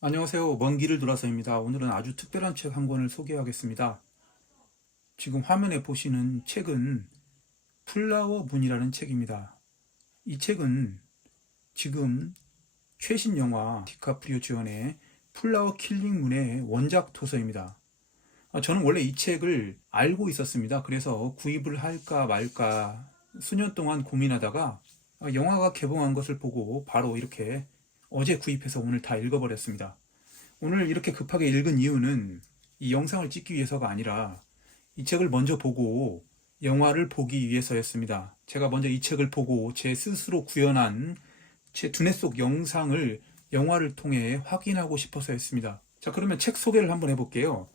안녕하세요. 먼 길을 돌아서입니다. 오늘은 아주 특별한 책 한 권을 소개하겠습니다. 지금 화면에 보시는 책은 플라워 문이라는 책입니다. 이 책은 지금 최신 영화 디카프리오 주연의 플라워 킬링 문의 원작 도서입니다. 저는 원래 이 책을 알고 있었습니다. 그래서 구입을 할까 말까 수년 동안 고민하다가 영화가 개봉한 것을 보고 바로 이렇게 어제 구입해서 오늘 다 읽어버렸습니다. 오늘 이렇게 급하게 읽은 이유는 이 영상을 찍기 위해서가 아니라 이 책을 먼저 보고 영화를 보기 위해서였습니다. 제가 먼저 이 책을 보고 제 스스로 구현한 제 두뇌 속 영상을 영화를 통해 확인하고 싶어서였습니다. 자, 그러면 책 소개를 한번 해볼게요.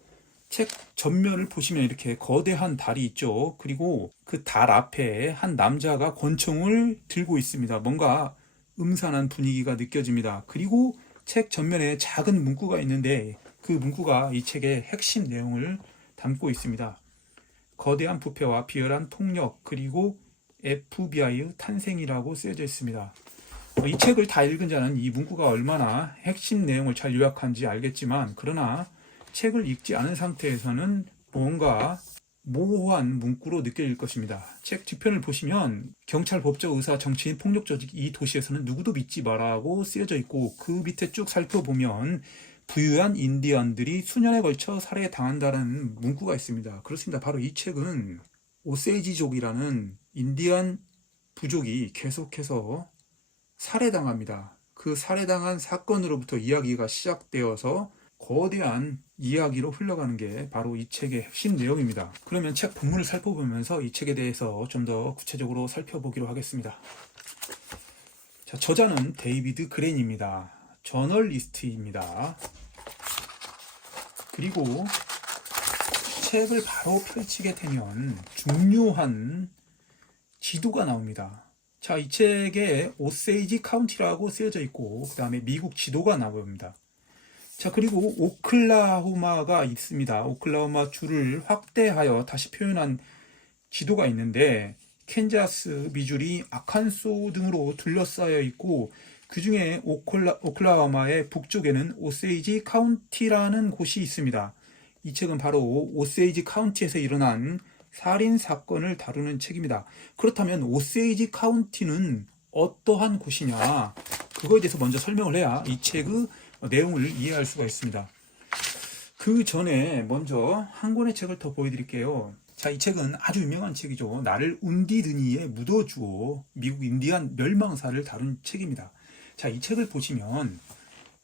책 전면을 보시면 이렇게 거대한 달이 있죠. 그리고 그 달 앞에 한 남자가 권총을 들고 있습니다. 뭔가 음산한 분위기가 느껴집니다. 그리고 책 전면에 작은 문구가 있는데 그 문구가 이 책의 핵심 내용을 담고 있습니다. 거대한 부패와 비열한 폭력 그리고 FBI의 탄생이라고 쓰여져 있습니다. 이 책을 다 읽은 자는 이 문구가 얼마나 핵심 내용을 잘 요약한지 알겠지만 그러나 책을 읽지 않은 상태에서는 뭔가 모호한 문구로 느껴질 것입니다. 책 뒤편을 보시면 경찰, 법조, 의사, 정치인, 폭력 조직 이 도시에서는 누구도 믿지 마라고 쓰여져 있고 그 밑에 쭉 살펴보면 부유한 인디언들이 수년에 걸쳐 살해당한다는 문구가 있습니다. 그렇습니다. 바로 이 책은 오세이지족이라는 인디언 부족이 계속해서 살해당합니다. 그 살해당한 사건으로부터 이야기가 시작되어서 거대한 이야기로 흘러가는 게 바로 이 책의 핵심 내용입니다. 그러면 책 본문을 살펴보면서 이 책에 대해서 좀 더 구체적으로 살펴보기로 하겠습니다. 자, 저자는 데이비드 그랜입니다. 저널리스트입니다. 그리고 책을 바로 펼치게 되면 중요한 지도가 나옵니다. 자, 이 책에 오세이지 카운티라고 쓰여져 있고 그 다음에 미국 지도가 나옵니다. 자, 그리고 오클라호마가 있습니다. 오클라호마 주를 확대하여 다시 표현한 지도가 있는데 캔자스, 미주리, 아칸소 등으로 둘러싸여 있고 그 중에 오클라호마의 북쪽에는 오세이지 카운티라는 곳이 있습니다. 이 책은 바로 오세이지 카운티에서 일어난 살인 사건을 다루는 책입니다. 그렇다면 오세이지 카운티는 어떠한 곳이냐? 그거에 대해서 먼저 설명을 해야 이 책의 내용을 이해할 수가 있습니다. 그 전에 먼저 한 권의 책을 더 보여드릴게요. 자, 이 책은 아주 유명한 책이죠. 나를 운디드니에 묻어주어 미국 인디안 멸망사를 다룬 책입니다. 자, 이 책을 보시면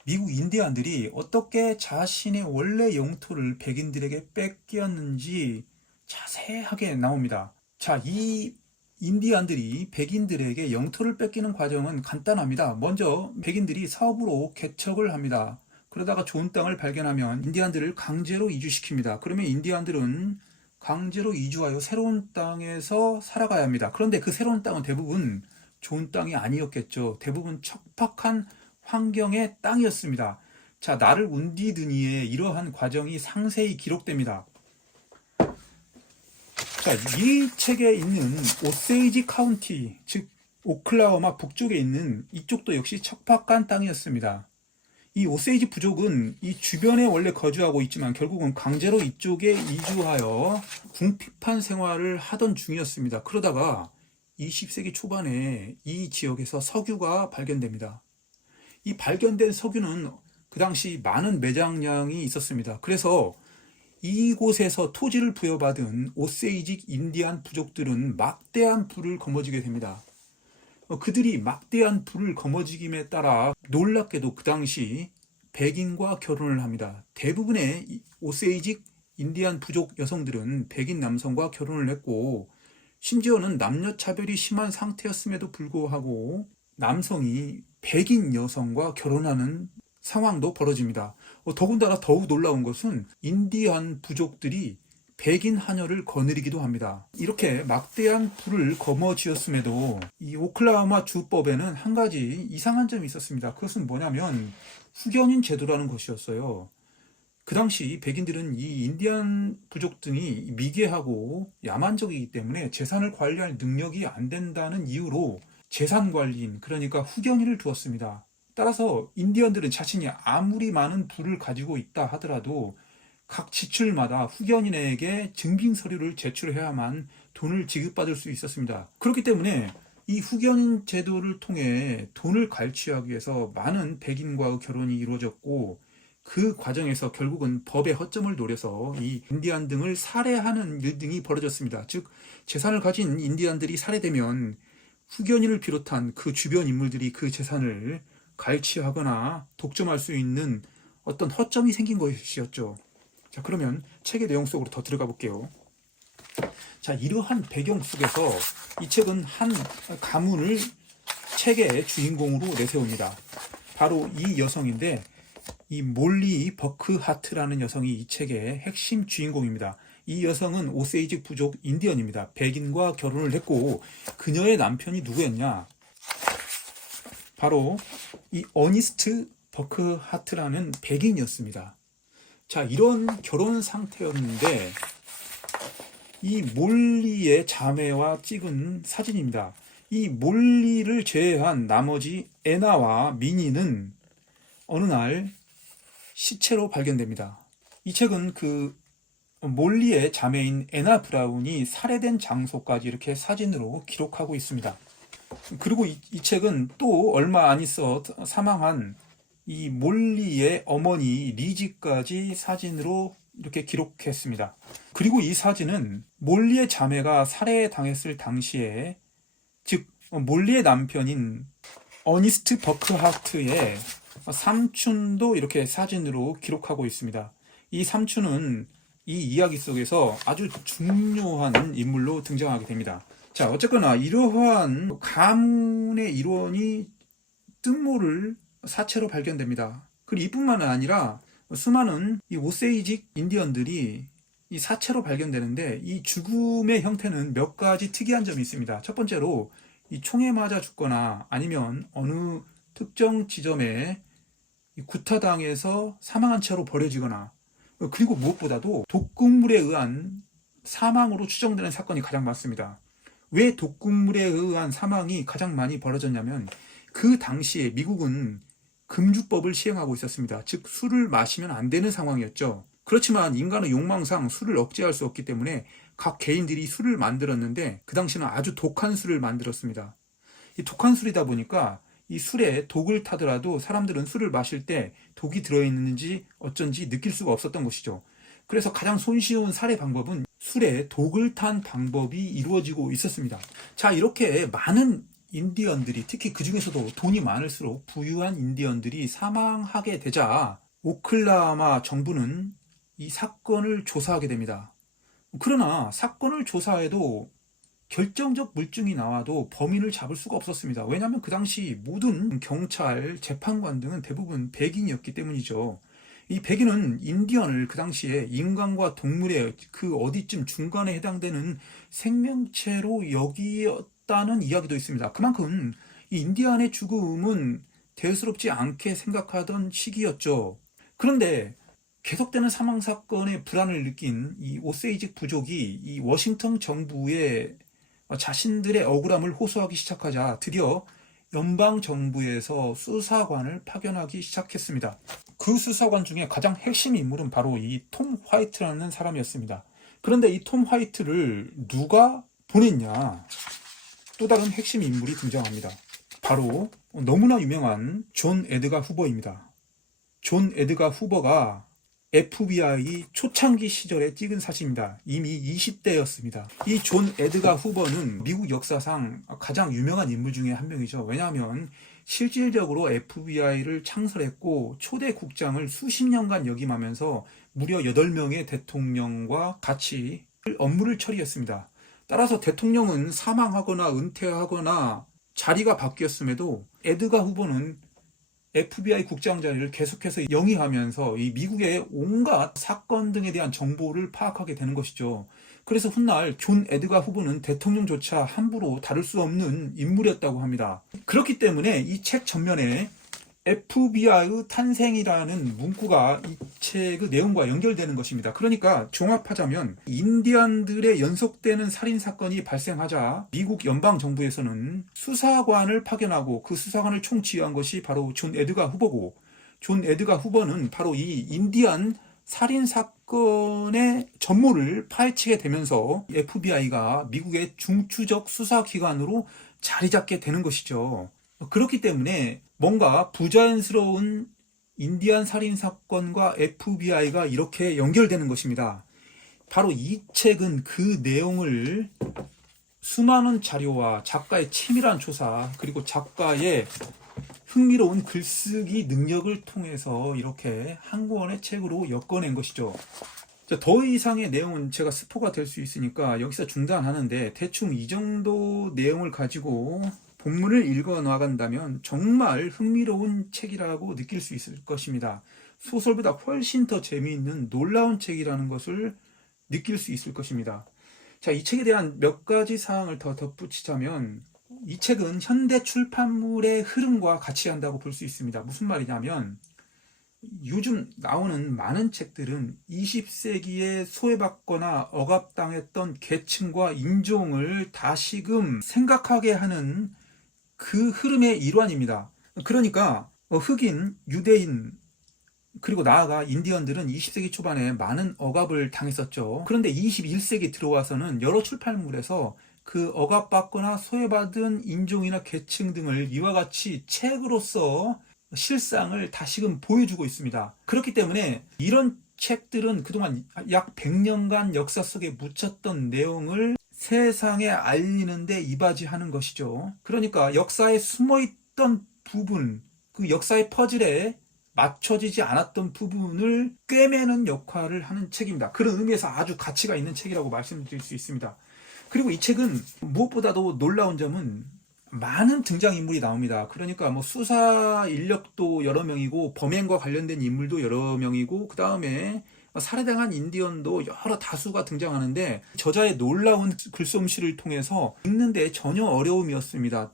미국 인디안들이 어떻게 자신의 원래 영토를 백인들에게 뺏겼는지 자세하게 나옵니다. 자, 이 인디안들이 백인들에게 영토를 뺏기는 과정은 간단합니다. 먼저 백인들이 사업으로 개척을 합니다. 그러다가 좋은 땅을 발견하면 인디안들을 강제로 이주시킵니다. 그러면 인디안들은 강제로 이주하여 새로운 땅에서 살아가야 합니다. 그런데 그 새로운 땅은 대부분 좋은 땅이 아니었겠죠. 대부분 척박한 환경의 땅이었습니다. 자, 나를 운디드니에 이러한 과정이 상세히 기록됩니다. 자, 이 책에 있는 오세이지 카운티, 즉 오클라호마 북쪽에 있는 이쪽도 역시 척박한 땅이었습니다. 이 오세이지 부족은 이 주변에 원래 거주하고 있지만 결국은 강제로 이쪽에 이주하여 궁핍한 생활을 하던 중이었습니다. 그러다가 20세기 초반에 이 지역에서 석유가 발견됩니다. 이 발견된 석유는 그 당시 많은 매장량이 있었습니다. 그래서 이곳에서 토지를 부여받은 오세이직 인디안 부족들은 막대한 부를 거머쥐게 됩니다. 그들이 막대한 부를 거머쥐김에 따라 놀랍게도 그 당시 백인과 결혼을 합니다. 대부분의 오세이직 인디안 부족 여성들은 백인 남성과 결혼을 했고 심지어는 남녀 차별이 심한 상태였음에도 불구하고 남성이 백인 여성과 결혼하는 상황도 벌어집니다. 더군다나 더욱 놀라운 것은 인디안 부족들이 백인 하녀를 거느리기도 합니다. 이렇게 막대한 부를 거머쥐었음에도 이 오클라호마 주법에는 한 가지 이상한 점이 있었습니다. 그것은 뭐냐면 후견인 제도라는 것이었어요. 그 당시 백인들은 이 인디안 부족 등이 미개하고 야만적이기 때문에 재산을 관리할 능력이 안 된다는 이유로 재산 관리인, 그러니까 후견인을 두었습니다. 따라서 인디언들은 자신이 아무리 많은 부를 가지고 있다 하더라도 각 지출마다 후견인에게 증빙 서류를 제출해야만 돈을 지급받을 수 있었습니다. 그렇기 때문에 이 후견인 제도를 통해 돈을 갈취하기 위해서 많은 백인과의 결혼이 이루어졌고, 그 과정에서 결국은 법의 허점을 노려서 이 인디안 등을 살해하는 일 등이 벌어졌습니다. 즉, 재산을 가진 인디안들이 살해되면 후견인을 비롯한 그 주변 인물들이 그 재산을 갈취하거나 독점할 수 있는 어떤 허점이 생긴 것이었죠. 자, 그러면 책의 내용 속으로 더 들어가 볼게요. 자, 이러한 배경 속에서 이 책은 한 가문을 책의 주인공으로 내세웁니다. 바로 이 여성인데, 이 몰리 버크하트라는 여성이 이 책의 핵심 주인공입니다. 이 여성은 오세이직 부족 인디언입니다. 백인과 결혼을 했고, 그녀의 남편이 누구였냐? 바로 이 어니스트 버크하트라는 백인이었습니다. 자, 이런 결혼 상태였는데 이 몰리의 자매와 찍은 사진입니다. 이 몰리를 제외한 나머지 애나와 미니는 어느 날 시체로 발견됩니다. 이 책은 그 몰리의 자매인 애나 브라운이 살해된 장소까지 이렇게 사진으로 기록하고 있습니다. 그리고 이 책은 또 얼마 안 있어 사망한 이 몰리의 어머니 리지까지 사진으로 이렇게 기록했습니다. 그리고 이 사진은 몰리의 자매가 살해당했을 당시에, 즉 몰리의 남편인 어니스트 버크하트의 삼촌도 이렇게 사진으로 기록하고 있습니다. 이 삼촌은 이 이야기 속에서 아주 중요한 인물로 등장하게 됩니다. 자, 어쨌거나 이러한 가문의 일원이 뜬모를 사체로 발견됩니다. 그리고 이뿐만 아니라 수많은 이 오세이직 인디언들이 이 사체로 발견되는데, 이 죽음의 형태는 몇 가지 특이한 점이 있습니다. 첫 번째로 이 총에 맞아 죽거나 아니면 어느 특정 지점에 구타당해서 사망한 채로 버려지거나, 그리고 무엇보다도 독극물에 의한 사망으로 추정되는 사건이 가장 많습니다. 왜 독극물에 의한 사망이 가장 많이 벌어졌냐면, 그 당시에 미국은 금주법을 시행하고 있었습니다. 즉 술을 마시면 안 되는 상황이었죠. 그렇지만 인간의 욕망상 술을 억제할 수 없기 때문에 각 개인들이 술을 만들었는데, 그 당시는 아주 독한 술을 만들었습니다. 이 독한 술이다 보니까 이 술에 독을 타더라도 사람들은 술을 마실 때 독이 들어있는지 어쩐지 느낄 수가 없었던 것이죠. 그래서 가장 손쉬운 살해 방법은 술에 독을 탄 방법이 이루어지고 있었습니다. 자, 이렇게 많은 인디언들이, 특히 그 중에서도 돈이 많을수록 부유한 인디언들이 사망하게 되자 오클라호마 정부는 이 사건을 조사하게 됩니다. 그러나 사건을 조사해도 결정적 물증이 나와도 범인을 잡을 수가 없었습니다. 왜냐하면 그 당시 모든 경찰, 재판관 등은 대부분 백인이었기 때문이죠. 이 백인은 인디언을 그 당시에 인간과 동물의 그 어디쯤 중간에 해당되는 생명체로 여기었다는 이야기도 있습니다. 그만큼 이 인디언의 죽음은 대수롭지 않게 생각하던 시기였죠. 그런데 계속되는 사망 사건의 불안을 느낀 이 오세이직 부족이 이 워싱턴 정부에 자신들의 억울함을 호소하기 시작하자 드디어 연방 정부에서 수사관을 파견하기 시작했습니다. 그 수사관 중에 가장 핵심 인물은 바로 이 톰 화이트라는 사람이었습니다. 그런데 이 톰 화이트를 누가 보냈냐? 또 다른 핵심 인물이 등장합니다. 바로 너무나 유명한 존 에드가 후보입니다. 존 에드가 후보가 FBI 초창기 시절에 찍은 사진입니다. 이미 20대였습니다. 이 존 에드가 후보는 미국 역사상 가장 유명한 인물 중에 한 명이죠. 왜냐하면 실질적으로 FBI를 창설했고 초대 국장을 수십 년간 역임하면서 무려 8명의 대통령과 같이 업무를 처리했습니다. 따라서 대통령은 사망하거나 은퇴하거나 자리가 바뀌었음에도 에드가 후보는 FBI 국장 자리를 계속해서 영위하면서 이 미국의 온갖 사건 등에 대한 정보를 파악하게 되는 것이죠. 그래서 훗날 존 에드가 후보는 대통령조차 함부로 다룰 수 없는 인물이었다고 합니다. 그렇기 때문에 이 책 전면에 FBI의 탄생이라는 문구가 이 책의 내용과 연결되는 것입니다. 그러니까 종합하자면 인디언들의 연속되는 살인사건이 발생하자 미국 연방정부에서는 수사관을 파견하고 그 수사관을 총지휘한 것이 바로 존 에드가 후보고, 존 에드가 후보는 바로 이 인디언 살인사건의 전모를 파헤치게 되면서 FBI가 미국의 중추적 수사기관으로 자리 잡게 되는 것이죠. 그렇기 때문에 뭔가 부자연스러운 인디안 살인사건과 FBI가 이렇게 연결되는 것입니다. 바로 이 책은 그 내용을 수많은 자료와 작가의 치밀한 조사, 그리고 작가의 흥미로운 글쓰기 능력을 통해서 이렇게 한 권의 책으로 엮어낸 것이죠. 더 이상의 내용은 제가 스포가 될 수 있으니까 여기서 중단하는데, 대충 이 정도 내용을 가지고 본문을 읽어 나간다면 정말 흥미로운 책이라고 느낄 수 있을 것입니다. 소설보다 훨씬 더 재미있는 놀라운 책이라는 것을 느낄 수 있을 것입니다. 자, 이 책에 대한 몇 가지 사항을 더 덧붙이자면, 이 책은 현대 출판물의 흐름과 같이 한다고 볼 수 있습니다. 무슨 말이냐면, 요즘 나오는 많은 책들은 20세기에 소외받거나 억압당했던 계층과 인종을 다시금 생각하게 하는 그 흐름의 일환입니다. 그러니까 흑인, 유대인, 그리고 나아가 인디언들은 20세기 초반에 많은 억압을 당했었죠. 그런데 21세기 들어와서는 여러 출판물에서 그 억압받거나 소외받은 인종이나 계층 등을 이와 같이 책으로서 실상을 다시금 보여주고 있습니다. 그렇기 때문에 이런 책들은 그동안 약 100년간 역사 속에 묻혔던 내용을 세상에 알리는데 이바지하는 것이죠. 그러니까 역사에 숨어있던 부분, 그 역사의 퍼즐에 맞춰지지 않았던 부분을 꿰매는 역할을 하는 책입니다. 그런 의미에서 아주 가치가 있는 책이라고 말씀드릴 수 있습니다. 그리고 이 책은 무엇보다도 놀라운 점은 많은 등장인물이 나옵니다. 그러니까 수사 인력도 여러 명이고, 범행과 관련된 인물도 여러 명이고, 그 다음에 살해당한 인디언도 여러 다수가 등장하는데, 저자의 놀라운 글솜씨를 통해서 읽는데 전혀 어려움이었습니다.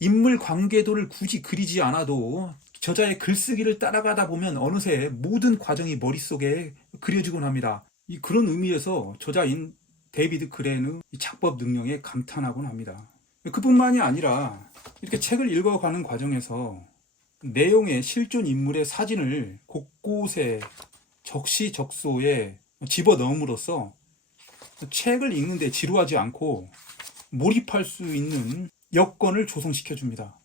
인물 관계도를 굳이 그리지 않아도 저자의 글쓰기를 따라가다 보면 어느새 모든 과정이 머릿속에 그려지곤 합니다. 그런 의미에서 저자인 데이비드 그랜의 작법 능력에 감탄하곤 합니다. 그뿐만이 아니라 이렇게 책을 읽어가는 과정에서 내용의 실존 인물의 사진을 곳곳에 적시적소에 집어넣음으로써 책을 읽는데 지루하지 않고 몰입할 수 있는 여건을 조성시켜줍니다.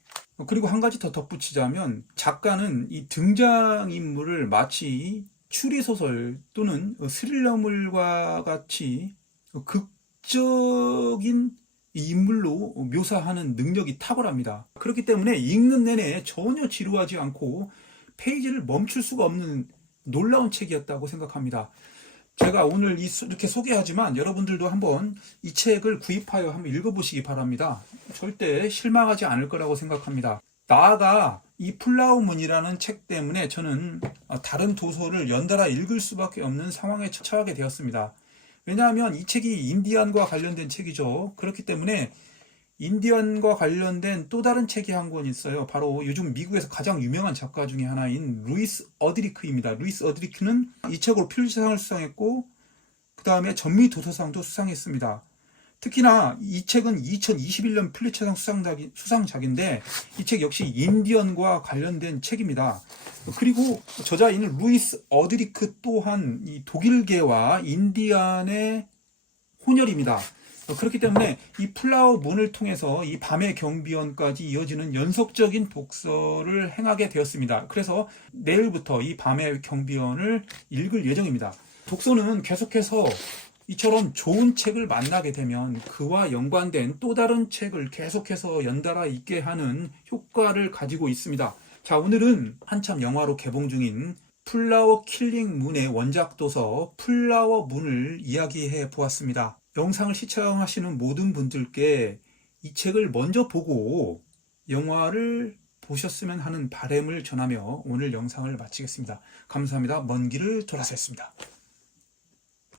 그리고 한 가지 더 덧붙이자면, 작가는 이 등장인물을 마치 추리소설 또는 스릴러물과 같이 극적인 인물로 묘사하는 능력이 탁월합니다. 그렇기 때문에 읽는 내내 전혀 지루하지 않고 페이지를 멈출 수가 없는 놀라운 책이었다고 생각합니다. 제가 오늘 이렇게 소개하지만 여러분들도 한번 이 책을 구입하여 한번 읽어보시기 바랍니다. 절대 실망하지 않을 거라고 생각합니다. 나아가 이 플라워문이라는 책 때문에 저는 다른 도서를 연달아 읽을 수밖에 없는 상황에 처하게 되었습니다. 왜냐하면 이 책이 인디언과 관련된 책이죠. 그렇기 때문에 인디언과 관련된 또 다른 책이 한 권 있어요. 바로 요즘 미국에서 가장 유명한 작가 중에 하나인 루이스 어드리크입니다. 루이스 어드리크는 이 책으로 퓰리처상을 수상했고, 그 다음에 전미 도서상도 수상했습니다. 특히나 이 책은 2021년 퓰리처상 수상작인데, 이 책 역시 인디언과 관련된 책입니다. 그리고 저자인 루이스 어드리크 또한 이 독일계와 인디안의 혼혈입니다. 그렇기 때문에 이 플라워 문을 통해서 이 밤의 경비원까지 이어지는 연속적인 독서를 행하게 되었습니다. 그래서 내일부터 이 밤의 경비원을 읽을 예정입니다. 독서는 계속해서 이처럼 좋은 책을 만나게 되면 그와 연관된 또 다른 책을 계속해서 연달아 읽게 하는 효과를 가지고 있습니다. 자, 오늘은 한참 영화로 개봉 중인 플라워 킬링 문의 원작 도서 플라워 문을 이야기해 보았습니다. 영상을 시청하시는 모든 분들께 이 책을 먼저 보고 영화를 보셨으면 하는 바람을 전하며 오늘 영상을 마치겠습니다. 감사합니다. 먼 길을 돌아서 했습니다.